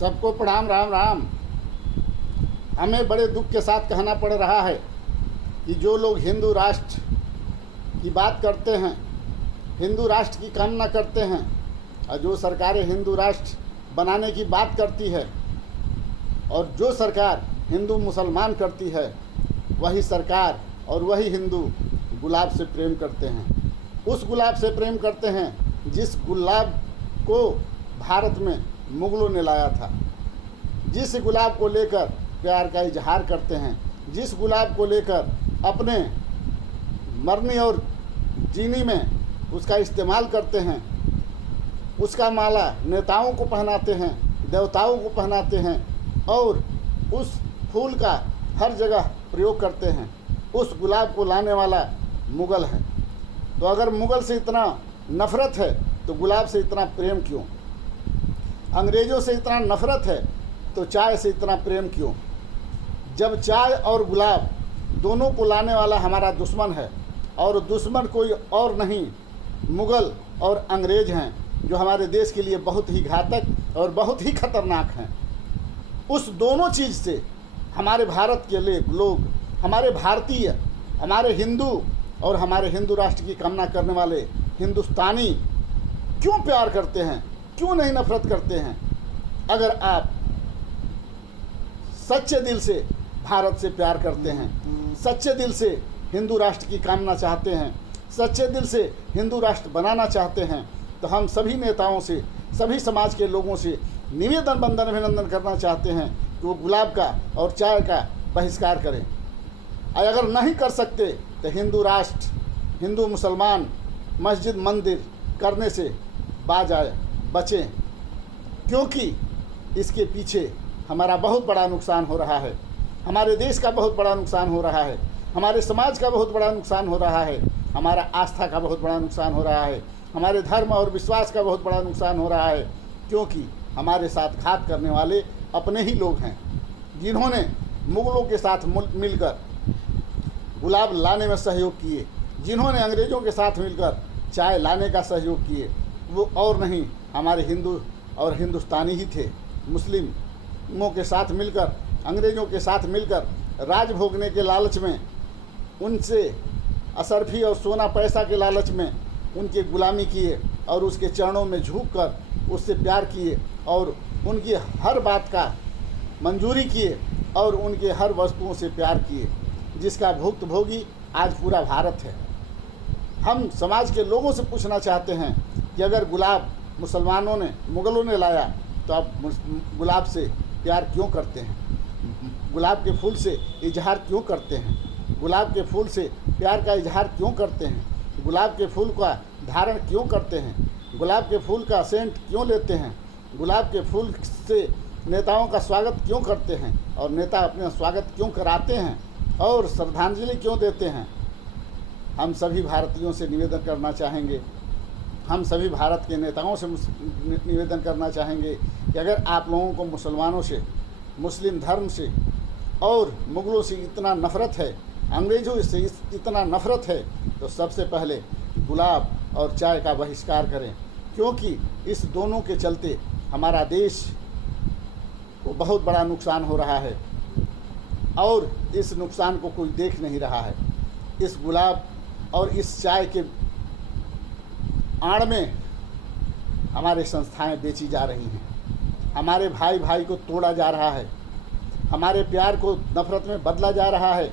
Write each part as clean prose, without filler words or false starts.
सबको प्रणाम। राम राम। हमें बड़े दुख के साथ कहना पड़ रहा है कि जो लोग हिंदू राष्ट्र की बात करते हैं, हिंदू राष्ट्र की कामना करते हैं और जो सरकारें हिंदू राष्ट्र बनाने की बात करती है और जो सरकार हिंदू मुसलमान करती है, वही सरकार और वही हिंदू गुलाब से प्रेम करते हैं। उस गुलाब से प्रेम करते हैं जिस गुलाब को भारत में मुगलों ने लाया था, जिस गुलाब को लेकर प्यार का इजहार करते हैं, जिस गुलाब को लेकर अपने मरने और जीने में उसका इस्तेमाल करते हैं, उसका माला नेताओं को पहनाते हैं, देवताओं को पहनाते हैं और उस फूल का हर जगह प्रयोग करते हैं। उस गुलाब को लाने वाला मुग़ल है। तो अगर मुग़ल से इतना नफ़रत है तो गुलाब से इतना प्रेम क्यों? अंग्रेज़ों से इतना नफ़रत है तो चाय से इतना प्रेम क्यों? जब चाय और गुलाब दोनों को लाने वाला हमारा दुश्मन है और दुश्मन कोई और नहीं, मुग़ल और अंग्रेज़ हैं, जो हमारे देश के लिए बहुत ही घातक और बहुत ही खतरनाक हैं। उस दोनों चीज़ से हमारे भारत के लिए लोग, हमारे भारतीय, हमारे हिंदू और हमारे हिंदू राष्ट्र की कामना करने वाले हिंदुस्तानी क्यों प्यार करते हैं, क्यों नहीं नफरत करते हैं? अगर आप सच्चे दिल से भारत से प्यार करते हैं, सच्चे दिल से हिंदू राष्ट्र की कामना चाहते हैं, सच्चे दिल से हिंदू राष्ट्र बनाना चाहते हैं, तो हम सभी नेताओं से, सभी समाज के लोगों से निवेदन बंदन अभिनंदन करना चाहते हैं कि वो गुलाब का और चाय का बहिष्कार करें। और अगर नहीं कर सकते तो हिंदू राष्ट्र, हिंदू मुसलमान, मस्जिद मंदिर करने से बाज आए, बचें, क्योंकि इसके पीछे हमारा बहुत बड़ा नुकसान हो रहा है, हमारे देश का बहुत बड़ा नुकसान हो रहा है, हमारे समाज का बहुत बड़ा नुकसान हो रहा है, हमारा आस्था का बहुत बड़ा नुकसान हो रहा है, हमारे धर्म और विश्वास का बहुत बड़ा नुकसान हो रहा है, क्योंकि हमारे साथ घात करने वाले अपने ही लोग हैं, जिन्होंने मुग़लों के साथ मिलकर गुलाब लाने में सहयोग किए, जिन्होंने अंग्रेज़ों के साथ मिलकर चाय लाने का सहयोग किए, वो और नहीं हमारे हिंदू और हिंदुस्तानी ही थे। मुस्लिमों के साथ मिलकर, अंग्रेज़ों के साथ मिलकर राज भोगने के लालच में, उनसे असरफी और सोना पैसा के लालच में उनकी गुलामी किए और उसके चरणों में झुककर उससे प्यार किए और उनकी हर बात का मंजूरी किए और उनके हर वस्तुओं से प्यार किए, जिसका भुक्तभोगी आज पूरा भारत है। हम समाज के लोगों से पूछना चाहते हैं कि अगर गुलाब मुसलमानों ने, मुग़लों ने लाया, तो आप गुलाब से प्यार क्यों करते हैं? गुलाब के फूल से इजहार क्यों करते हैं? गुलाब के फूल से प्यार का इजहार क्यों करते हैं? गुलाब के फूल का धारण क्यों करते हैं? गुलाब के फूल का सेंट क्यों लेते हैं? गुलाब के फूल से नेताओं का स्वागत क्यों करते हैं और नेता अपना स्वागत क्यों कराते हैं और श्रद्धांजलि क्यों देते हैं? हम सभी भारतीयों से निवेदन करना चाहेंगे, हम सभी भारत के नेताओं से निवेदन करना चाहेंगे कि अगर आप लोगों को मुसलमानों से, मुस्लिम धर्म से और मुग़लों से इतना नफ़रत है, अंग्रेज़ों से इतना नफ़रत है, तो सबसे पहले गुलाब और चाय का बहिष्कार करें, क्योंकि इस दोनों के चलते हमारा देश को बहुत बड़ा नुकसान हो रहा है और इस नुकसान को कोई देख नहीं रहा है। इस गुलाब और इस चाय के आड़ में हमारे संस्थाएं बेची जा रही हैं, हमारे भाई भाई को तोड़ा जा रहा है, हमारे प्यार को नफ़रत में बदला जा रहा है।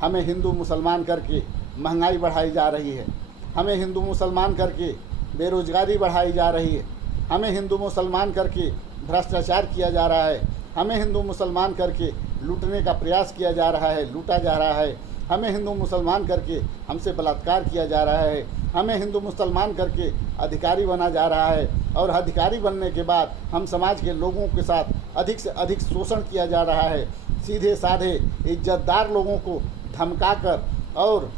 हमें हिंदू मुसलमान करके महंगाई बढ़ाई जा रही है, हमें हिंदू मुसलमान करके बेरोज़गारी बढ़ाई जा रही है, हमें हिंदू मुसलमान करके भ्रष्टाचार किया जा रहा है, हमें हिंदू मुसलमान करके लूटने का प्रयास किया जा रहा है, लूटा जा रहा है, हमें हिंदू मुसलमान करके हमसे बलात्कार किया जा रहा है, हमें हिंदू मुसलमान करके अधिकारी बना जा रहा है और अधिकारी बनने के बाद हम समाज के लोगों के साथ अधिक से अधिक शोषण किया जा रहा है। सीधे साधे इज्जतदार लोगों को धमकाकर और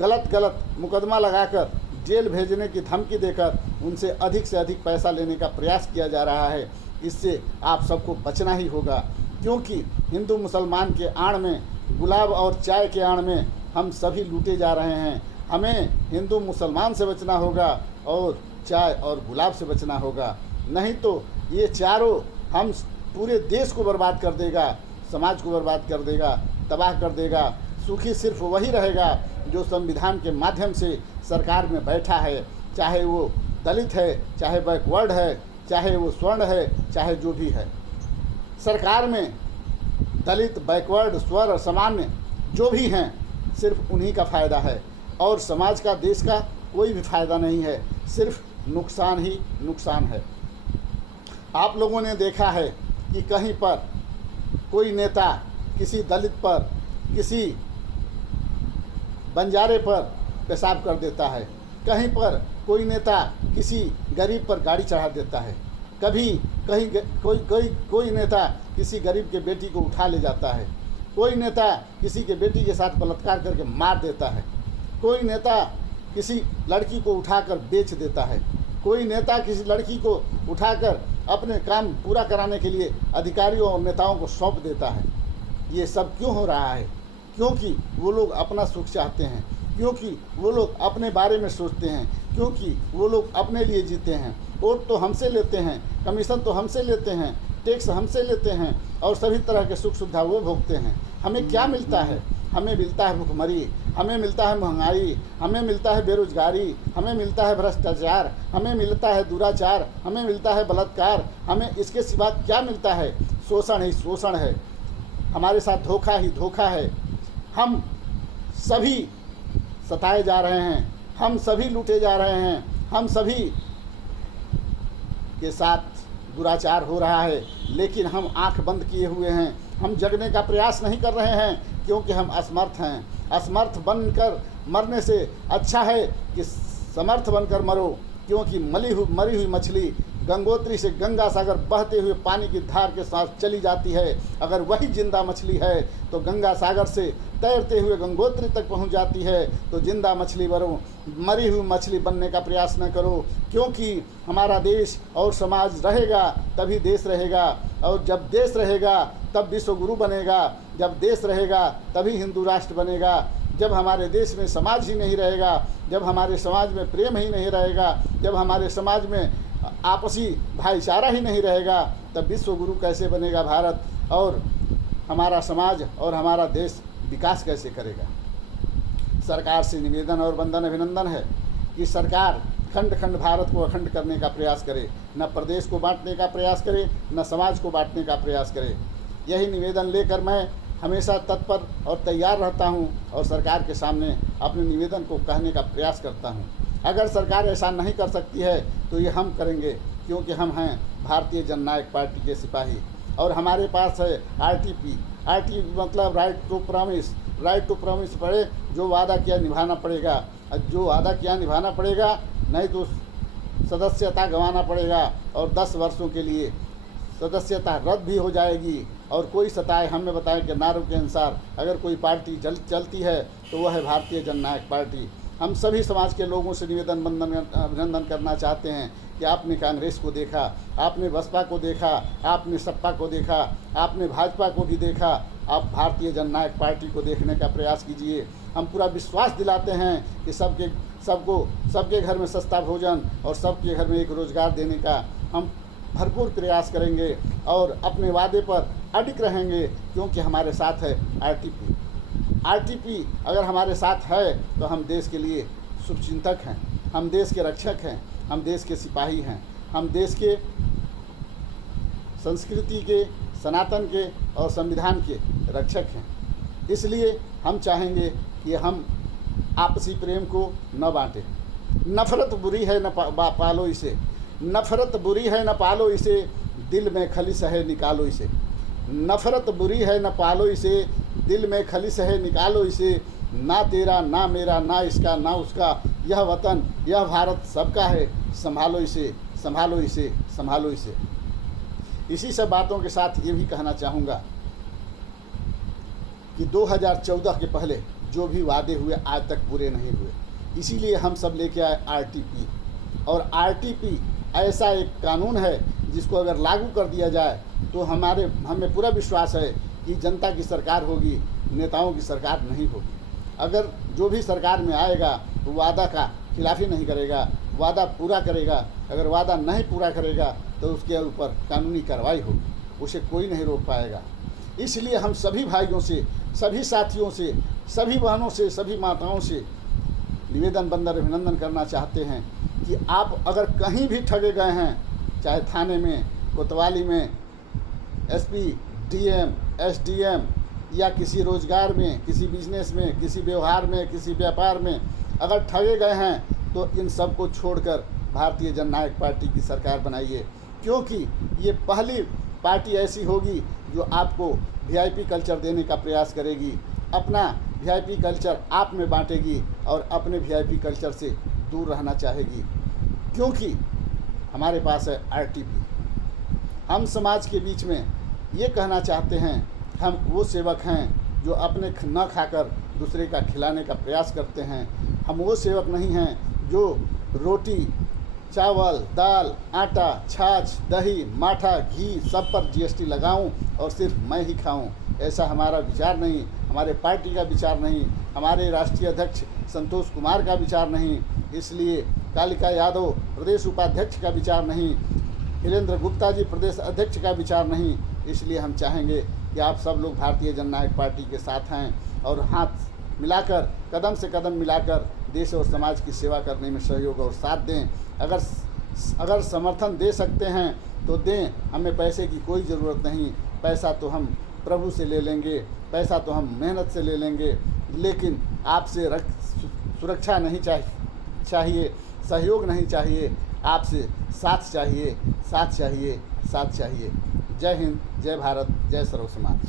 गलत मुकदमा लगाकर जेल भेजने की धमकी देकर उनसे अधिक से अधिक पैसा लेने का प्रयास किया जा रहा है। इससे आप सबको बचना ही होगा, क्योंकि हिंदू मुसलमान के आड़ में, गुलाब और चाय के आड़ में हम सभी लूटे जा रहे हैं। हमें हिंदू मुसलमान से बचना होगा और चाय और गुलाब से बचना होगा, नहीं तो ये चारों हम पूरे देश को बर्बाद कर देगा, समाज को बर्बाद कर देगा, तबाह कर देगा। सुखी सिर्फ वही रहेगा जो संविधान के माध्यम से सरकार में बैठा है, चाहे वो दलित है, चाहे बैकवर्ड है, चाहे वो स्वर्ण है, चाहे जो भी है। सरकार में दलित, बैकवर्ड, स्वर्ण, सामान्य जो भी हैं, सिर्फ उन्हीं का फ़ायदा है और समाज का, देश का कोई भी फ़ायदा नहीं है, सिर्फ नुकसान ही नुकसान है। आप लोगों ने देखा है कि कहीं पर कोई नेता किसी दलित पर, किसी बंजारे पर पेशाब कर देता है, कहीं पर कोई नेता किसी गरीब पर गाड़ी चढ़ा देता है, कभी कहीं कोई नेता किसी गरीब के बेटी को उठा ले जाता है, कोई नेता किसी के बेटी के साथ बलात्कार करके मार देता है, कोई नेता किसी लड़की को उठाकर बेच देता है, कोई नेता किसी लड़की को उठाकर अपने काम पूरा कराने के लिए अधिकारियों और नेताओं को सौंप देता है। ये सब क्यों हो रहा है? क्योंकि वो लोग अपना सुख चाहते हैं, क्योंकि वो लोग अपने बारे में सोचते हैं, क्योंकि वो लोग अपने लिए जीते हैं। वोट तो हमसे लेते हैं, कमीशन तो हमसे लेते हैं, टैक्स हमसे लेते हैं और सभी तरह के सुख सुविधा वो भोगते हैं। हमें क्या मिलता है? हमें मिलता है भुखमरी, हमें मिलता है महंगाई, हमें मिलता है बेरोजगारी, हमें मिलता है भ्रष्टाचार, हमें मिलता है दुराचार, हमें मिलता है बलात्कार। हमें इसके सिवा क्या मिलता है? शोषण ही शोषण है, हमारे साथ धोखा ही धोखा है। हम सभी सताए जा रहे हैं, हम सभी लूटे जा रहे हैं, हम सभी के साथ दुराचार हो रहा है, लेकिन हम आंख बंद किए हुए हैं। हम जगने का प्रयास नहीं कर रहे हैं क्योंकि हम असमर्थ हैं। असमर्थ बनकर मरने से अच्छा है कि समर्थ बनकर मरो, क्योंकि मरी हुई मछली गंगोत्री से गंगा सागर बहते हुए पानी की धार के साथ चली जाती है। अगर वही जिंदा मछली है तो गंगा सागर से तैरते हुए गंगोत्री तक पहुंच जाती है। तो जिंदा मछली बनो, मरी हुई मछली बनने का प्रयास न करो, क्योंकि हमारा देश और समाज रहेगा तभी देश रहेगा, और जब देश रहेगा तब विश्व गुरु बनेगा, जब देश रहेगा तभी हिंदू राष्ट्र बनेगा। जब हमारे देश में समाज ही नहीं रहेगा, जब हमारे समाज में प्रेम ही नहीं रहेगा, जब हमारे समाज में आपसी भाईचारा ही नहीं रहेगा, तब विश्व गुरु कैसे बनेगा भारत, और हमारा समाज और हमारा देश विकास कैसे करेगा। सरकार से निवेदन और वंदन अभिनंदन है कि सरकार खंड खंड भारत को अखंड करने का प्रयास करे, न प्रदेश को बांटने का प्रयास करे, न समाज को बांटने का प्रयास करे। यही निवेदन लेकर मैं हमेशा तत्पर और तैयार रहता हूं और सरकार के सामने अपने निवेदन को कहने का प्रयास करता हूं। अगर सरकार ऐसा नहीं कर सकती है तो ये हम करेंगे, क्योंकि हम हैं भारतीय जननायक पार्टी के सिपाही और हमारे पास है आरटीपी मतलब राइट टू प्रॉमिस पड़े। जो वादा किया निभाना पड़ेगा, जो वादा किया निभाना पड़ेगा, नहीं तो सदस्यता गंवाना पड़ेगा और 10 वर्षों के लिए सदस्यता रद्द भी हो जाएगी। और कोई सताए, हमें बताएं कि नारों के अनुसार अगर कोई पार्टी चलती है तो वह है भारतीय जननायक पार्टी। हम सभी समाज के लोगों से निवेदन अभिनंदन करना चाहते हैं कि आपने कांग्रेस को देखा, आपने बसपा को देखा, आपने सपा को देखा, आपने भाजपा को भी देखा, आप भारतीय जननायक पार्टी को देखने का प्रयास कीजिए। हम पूरा विश्वास दिलाते हैं कि सबके घर में सस्ता भोजन और सबके घर में एक रोज़गार देने का हम भरपूर प्रयास करेंगे और अपने वादे पर अडिग रहेंगे, क्योंकि हमारे साथ है आरटीपी अगर हमारे साथ है तो हम देश के लिए शुभचिंतक हैं, हम देश के रक्षक हैं, हम देश के सिपाही हैं, हम देश के संस्कृति के, सनातन के और संविधान के रक्षक हैं। इसलिए हम चाहेंगे कि हम आपसी प्रेम को न बांटें। नफ़रत बुरी है न पालो इसे, नफ़रत बुरी है न पालो इसे, दिल में खलिश है निकालो इसे। नफ़रत बुरी है न पालो इसे, दिल में खलिश है निकालो इसे। ना तेरा ना मेरा ना इसका ना उसका, यह वतन यह भारत सबका है, संभालो इसे संभालो इसे संभालो इसे। इसी सब बातों के साथ ये भी कहना चाहूँगा कि 2014 के पहले जो भी वादे हुए आज तक पूरे नहीं हुए, इसीलिए हम सब लेके आए आरटीपी। और आरटीपी ऐसा एक कानून है जिसको अगर लागू कर दिया जाए तो हमें पूरा विश्वास है कि जनता की सरकार होगी, नेताओं की सरकार नहीं होगी। अगर जो भी सरकार में आएगा वो वादा का खिलाफी नहीं करेगा, वादा पूरा करेगा। अगर वादा नहीं पूरा करेगा तो उसके ऊपर कानूनी कार्रवाई होगी। उसे कोई नहीं रोक पाएगा। इसलिए हम सभी भाइयों से, सभी साथियों से, सभी बहनों से, सभी माताओं से निवेदन बंदर अभिनंदन करना चाहते हैं कि आप अगर कहीं भी ठगे गए हैं, चाहे थाने में, कोतवाली में, एसपी, डीएम, एसडीएम या किसी रोजगार में, किसी बिजनेस में, किसी व्यवहार में, किसी व्यापार में अगर ठगे गए हैं तो इन सब को छोड़कर भारतीय जननायक पार्टी की सरकार बनाइए, क्योंकि ये पहली पार्टी ऐसी होगी जो आपको वीआईपी कल्चर देने का प्रयास करेगी, अपना वीआईपी कल्चर आप में बांटेगी और अपने वीआईपी कल्चर से दूर रहना चाहेगी, क्योंकि हमारे पास है आरटीपी। हम समाज के बीच में ये कहना चाहते हैं, हम वो सेवक हैं जो अपने न खाकर दूसरे का खिलाने का प्रयास करते हैं। हम वो सेवक नहीं हैं जो रोटी, चावल, दाल, आटा, छाछ, दही, माठा, घी सब पर जीएसटी लगाऊं और सिर्फ मैं ही खाऊं। ऐसा हमारा विचार नहीं, हमारे पार्टी का विचार नहीं, हमारे राष्ट्रीय अध्यक्ष संतोष कुमार का विचार नहीं, इसलिए कालिका यादव प्रदेश उपाध्यक्ष का विचार नहीं, हिरेंद्र गुप्ता जी प्रदेश अध्यक्ष का विचार नहीं। इसलिए हम चाहेंगे कि आप सब लोग भारतीय जननायक पार्टी के साथ हैं और हाथ मिलाकर, कदम से कदम मिलाकर देश और समाज की सेवा करने में सहयोग और साथ दें। अगर समर्थन दे सकते हैं तो दें, हमें पैसे की कोई ज़रूरत नहीं। पैसा तो हम प्रभु से ले लेंगे, पैसा तो हम मेहनत से ले लेंगे, लेकिन आपसे सुरक्षा नहीं चाहिए, सहयोग नहीं चाहिए, आपसे साथ चाहिए, साथ चाहिए, साथ चाहिए। जय हिंद, जय भारत, जय सर्व समाज।